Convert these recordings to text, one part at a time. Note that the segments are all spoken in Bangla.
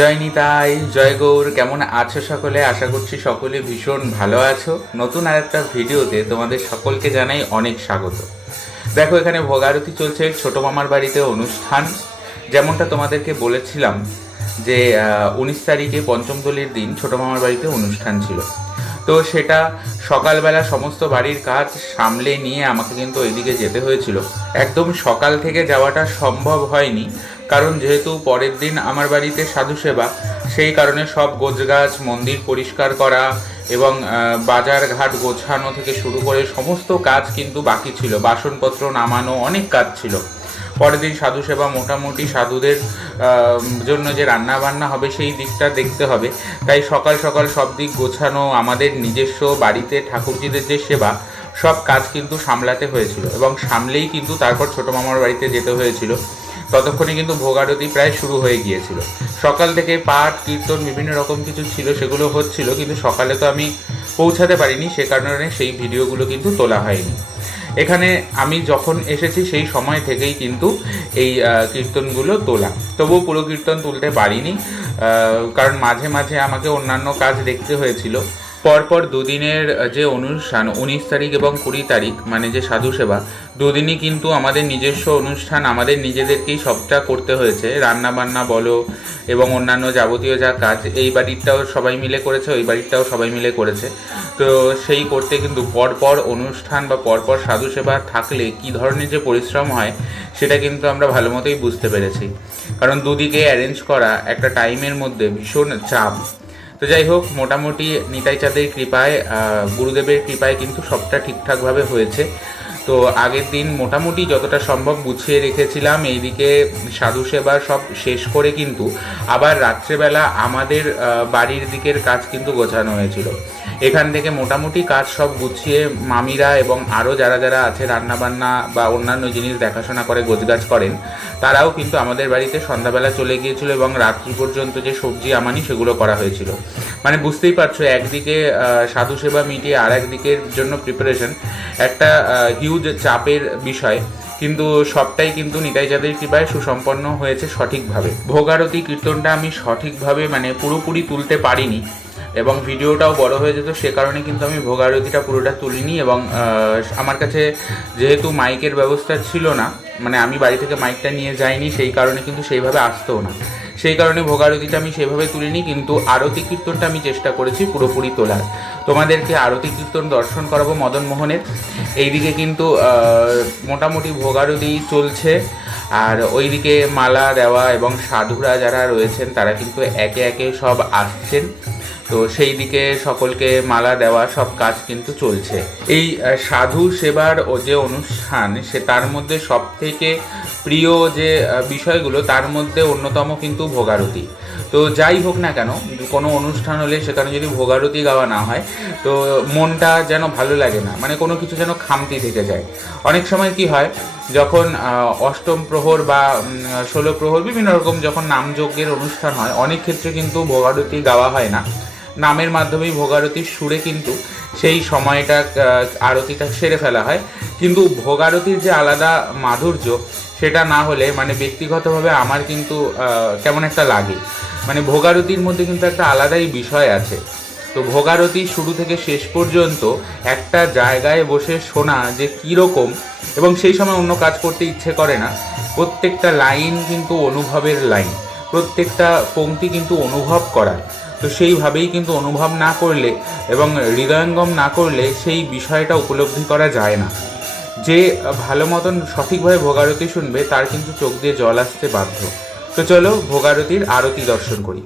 জয় নিতাই, জয় গৌর, কেমন আছো সকলে? আশা করছি সকলে ভীষণ ভালো আছো। নতুন আর একটা ভিডিওতে তোমাদের সকলকে জানাই অনেক স্বাগত। দেখো, এখানে ভোগারতি চলছে ছোট মামার বাড়িতে অনুষ্ঠান। যেমনটা তোমাদেরকে বলেছিলাম যে উনিশ তারিখে পঞ্চমদলির দিন ছোট মামার বাড়িতে অনুষ্ঠান ছিল। তো সেটা সকালবেলা সমস্ত বাড়ির কাজ সামলে নিয়ে আমাকে কিন্তু ওইদিকে যেতে হয়েছিল। একদম সকাল থেকে যাওয়াটা সম্ভব হয়নি। কারণ যেহেতু পরের দিন আমার বাড়িতে সাধু সেবা, সেই কারণে সব গোছগাছ, মন্দির পরিষ্কার করা এবং বাজার ঘাট গোছানো থেকে শুরু করে সমস্ত কাজ কিন্তু বাকি ছিল। বাসনপত্র নামানো অনেক কাজ ছিল। পরের দিন সাধু সেবা মোটামুটি সাধুদের জন্য যে রান্না বান্না হবে সেই দিকটা দেখতে হবে। তাই সকাল সকাল সব দিক গোছানো, আমাদের নিজস্ব বাড়িতে ঠাকুরজিদের যে সেবা, সব কাজ কিন্তু সামলাতে হয়েছিল। এবং সামলেই কিন্তু তারপর ছোট মামার বাড়িতে যেতে হয়েছিল। ততক্ষণে কিন্তু ভোগারতি প্রায় শুরু হয়ে গিয়েছিল। সকাল থেকে পাঠ, কীর্তন, বিভিন্ন রকম কিছু ছিল, সেগুলো হচ্ছিল, কিন্তু সকালে তো আমি পৌঁছাতে পারিনি, সে কারণে সেই ভিডিওগুলো কিন্তু তোলা হয়নি। এখানে আমি যখন এসেছি, সেই সময় থেকেই কিন্তু এই কীর্তনগুলো তোলা। তবুও পুরো কীর্তন তুলতে পারিনি কারণ মাঝে মাঝে আমাকে অন্যান্য কাজ দেখতে হয়েছিল। পরপর দুদিনের যে অনুষ্ঠান, উনিশ তারিখ এবং কুড়ি তারিখ মানে যে সাধু সেবা, দুদিনই কিন্তু আমাদের নিজস্ব অনুষ্ঠান, আমাদের নিজেদেরকেই সবটা করতে হয়েছে। রান্না বান্না বলো এবং অন্যান্য যাবতীয় যা কাজ, এই বাড়িটাও সবাই মিলে করেছে, ওই বাড়িটাও সবাই মিলে করেছে। তো সেই করতে কিন্তু পরপর অনুষ্ঠান বা পরপর সাধু সেবা থাকলে কি ধরনের যে পরিশ্রম হয়, সেটা কিন্তু আমরা ভালো মতোই বুঝতে পেরেছি। কারণ দুদিকে অ্যারেঞ্জ করা একটা টাইমের মধ্যে ভীষণ চাপ। তো যাই হোক, মোটামুটি নিতাই চাঁদের কৃপায় গুরুদেবের কৃপায় কিন্তু সবটা ঠিকঠাকভাবে হয়েছে। তো আগের দিন মোটামুটি যতটা সম্ভব গুছিয়ে রেখেছিলাম, এইদিকে সাধু সেবা সব শেষ করে কিন্তু আবার রাত্রেবেলা আমাদের বাড়ির দিকের কাজ কিন্তু গোছানো হয়েছিল। এখান থেকে মোটামুটি কাজ সব গুছিয়ে মামিরা এবং আরও যারা যারা আছে রান্নাবান্না বা অন্যান্য জিনিস দেখাশোনা করে, গোছগাছ করেন, তারাও কিন্তু আমাদের বাড়িতে সন্ধ্যাবেলা চলে গিয়েছিল এবং রাত্রি পর্যন্ত যে সবজি আমানি সেগুলো করা হয়েছিল। মানে বুঝতেই পারছ, একদিকে সাধু সেবা মিটিয়ে আর একদিকের জন্য প্রিপারেশন একটা হিউজ চাপের বিষয়। কিন্তু সবটাই কিন্তু নিতাই চাঁদের কৃপায় সুসম্পন্ন হয়েছে সঠিকভাবে। ভোগারতি কীর্তনটা আমি সঠিকভাবে মানে পুরোপুরি তুলতে পারিনি। এবং ভিডিওটাও বড় হয়ে যেত, সে কারণে কিন্তু আমি ভোগারতিটা পুরোটা তুলিনি এবং আমার কাছে যেহেতু মাইকের ব্যবস্থা ছিল না মানে আমি বাড়ি থেকে মাইকটা নিয়ে যাইনি, সেই কারণে কিন্তু সেইভাবে আসতেও না। সেই কারণে ভোগারতিটা আমি সেভাবে তুলিনি, কিন্তু আরতি কীর্তনটা আমি চেষ্টা করেছি পুরোপুরি তোলার। তোমাদেরকে আরতি কীর্তন দর্শন করাবো মদন মোহনের। এইদিকে কিন্তু মোটামুটি ভোগারতি চলছে, আর ওইদিকে মালা দেওয়া এবং সাধুরা যারা রয়েছেন, তারা কিন্তু একে একে সব আসছেন। তো সেই দিকে সকলকে মালা দেওয়া, সব কাজ কিন্তু চলছে। এই সাধু সেবার ও যে অনুষ্ঠান, সে তার মধ্যে সব থেকে প্রিয় যে বিষয়গুলো, তার মধ্যে অন্যতম কিন্তু ভোগারতি। তো যাই হোক না কেন, কোনো অনুষ্ঠান হলে সেখানে যদি ভোগারতি গাওয়া না হয়, তো মনটা যেন ভালো লাগে না মানে কোনো কিছু যেন খামতি থেকে যায়। অনেক সময় কি হয়, যখন অষ্টম প্রহর বা ষোলো প্রহর, বিভিন্ন রকম যখন নামযজ্ঞের অনুষ্ঠান হয়, অনেক ক্ষেত্রে কিন্তু ভোগারতি গাওয়া হয় না। নামের মাধ্যমেই ভোগারতির সুরে কিন্তু সেই সময়টা আরতিটা সেরে ফেলা হয়। কিন্তু ভোগারতির যে আলাদা মাধুর্য, সেটা না হলে মানে ব্যক্তিগতভাবে আমার কিন্তু কেমন একটা লাগে। মানে ভোগারতির মধ্যে কিন্তু একটা আলাদাই বিষয় আছে। তো ভোগারতি শুরু থেকে শেষ পর্যন্ত একটা জায়গায় বসে শোনা যে কীরকম এবং সেই সময় অন্য কাজ করতে ইচ্ছে করে না, প্রত্যেকটা লাইন কিন্তু অনুভবের লাইন, প্রত্যেকটা পংক্তি কিন্তু অনুভব করার। তো সেইভাবেই কিন্তু অনুভব না করলে এবং হৃদয়ঙ্গম না করলে সেই বিষয়টা উপলব্ধি করা যায় না। যে ভালো মতন সঠিকভাবে ভোগারতি শুনবে, তার কিন্তু চোখ দিয়ে জল আসতে বাধ্য। তো চলো ভোগারতির আরতি দর্শন করি।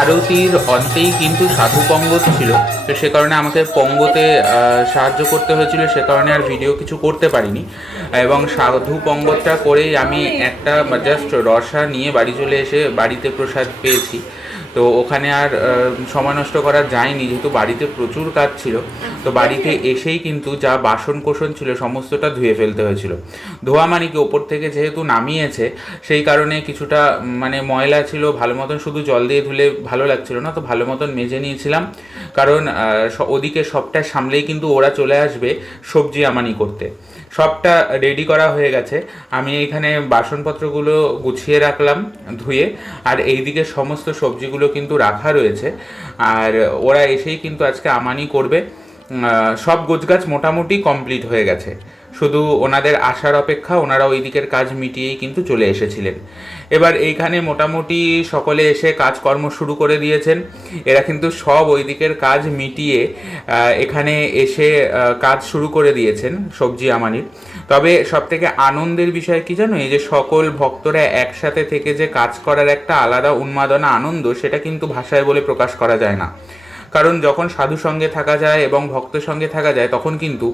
আরতির অন্তেই কিন্তু সাধু পঙ্গত ছিল। তো সে কারণে আমাকে পঙ্গতে সাহায্য করতে হয়েছিল, সে কারণে আর ভিডিও কিছু করতে পারিনি। এবং সাধু পঙ্গতটা করেই আমি একটা জাস্ট রসা নিয়ে বাড়ি চলে এসে বাড়িতে প্রসাদ পেয়েছি। তো ওখানে আর সময় নষ্ট করা যায়নি যেহেতু বাড়িতে প্রচুর কাজ ছিল। তো বাড়িতে এসেই কিন্তু যা বাসন কোসন ছিল সমস্তটা ধুয়ে ফেলতে হয়েছিল। ধোয়া মানে কি? ওপর থেকে যেহেতু নামিয়েছে সেই কারণে কিছুটা মানে ময়লা ছিল ভালো মতন শুধু জল দিয়ে ধুলে ভালো লাগছিল না তো ভালো মতন মেজে নিয়েছিলাম। কারণ ওদিকে সবটা সামলেই কিন্তু ওরা চলে আসবে সবজি আমানি করতে। সবটা রেডি করা হয়ে গেছে। আমি এখানে বাসনপত্রগুলো গুছিয়ে রাখলাম ধুয়ে, আর এইদিকে সমস্ত সবজিগুলো কিন্তু রাখা রয়েছে। আর ওরা এসেই কিন্তু আজকে আমানি করবে। সব গোছগাছ মোটামুটি কমপ্লিট হয়ে গেছে। শুধু ওনাদের আসার অপেক্ষা ওনারা ওই দিকের কাজ মিটিয়েই কিন্তু চলে এসেছিলেন। এবার এইখানে মোটামুটি সকলে এসে কাজকর্ম শুরু করে দিয়েছেন। এরা কিন্তু সব ওই দিকের কাজ মিটিয়ে এখানে এসে কাজ শুরু করে দিয়েছেন সবজি আমানির। তবে সব থেকে আনন্দের বিষয় কি জানো? এই যে সকল ভক্তরা একসাথে থেকে যে কাজ করার একটা আলাদা উন্মাদনা, আনন্দ, সেটা কিন্তু ভাষায় বলে প্রকাশ করা যায় না। কারণ যখন সাধু সঙ্গে থাকা যায় এবং ভক্ত সঙ্গে থাকা যায়, তখন কিন্তু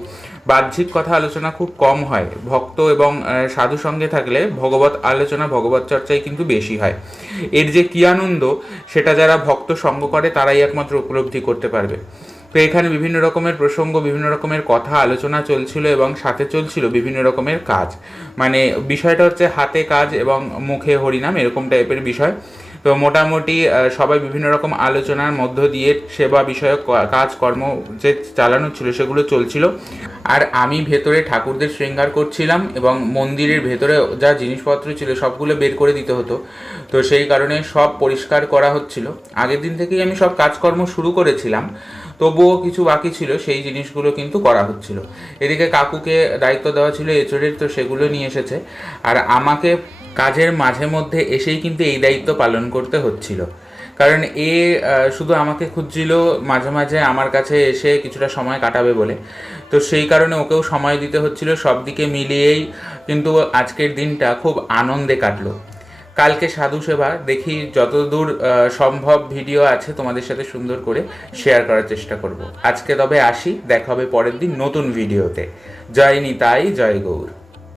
বাহ্যিক কথা আলোচনা খুব কম হয়। ভক্ত এবং সাধু সঙ্গে থাকলে ভগবত আলোচনা, ভগবত চর্চাই কিন্তু বেশি হয়। এর যে কী আনন্দ, সেটা যারা ভক্ত সঙ্গ করে, তারাই একমাত্র উপলব্ধি করতে পারবে। তো এখানে বিভিন্ন রকমের প্রসঙ্গ, বিভিন্ন রকমের কথা, আলোচনা চলছিল এবং সাথে চলছিল বিভিন্ন রকমের কাজ। মানে বিষয়টা হচ্ছে হাতে কাজ এবং মুখে হরিনাম, এরকম টাইপের বিষয়। তো মোটামুটি সবাই বিভিন্ন রকম আলোচনার মধ্য দিয়ে সেবা বিষয়ক কাজকর্ম যে চালানো ছিল সেগুলো চলছিল। আর আমি ভেতরে ঠাকুরদের শৃঙ্গার করছিলাম এবং মন্দিরের ভেতরে যা জিনিসপত্র ছিল সবগুলো বের করে দিতে হতো। তো সেই কারণে সব পরিষ্কার করা হচ্ছিল। আগের দিন থেকেই আমি সব কাজকর্ম শুরু করেছিলাম। তবুও কিছু বাকি ছিল, সেই জিনিসগুলো কিন্তু করা হচ্ছিল। এদিকে কাকুকে দায়িত্ব দেওয়া ছিল এচোরের তো সেগুলো নিয়ে এসেছে। আর আমাকে কাজের মাঝে মধ্যে এসেই কিন্তু এই দায়িত্ব পালন করতে হচ্ছিল। কারণ এ শুধু আমাকে খুঁজছিল, মাঝে মাঝে আমার কাছে এসে কিছুটা সময় কাটাবে বলে। তো সেই কারণে ওকেও সময় দিতে হচ্ছিল, সব দিকে মিলিয়েই কিন্তু আজকের দিনটা খুব আনন্দে কাটলো। কালকে সাধু সেবা, দেখি যতদূর সম্ভব ভিডিও আছে তোমাদের সাথে সুন্দর করে শেয়ার করার চেষ্টা করব। আজকে তবে আসি, দেখা হবে পরের দিন নতুন ভিডিওতে। জয় নিতাই, জয় গৌর।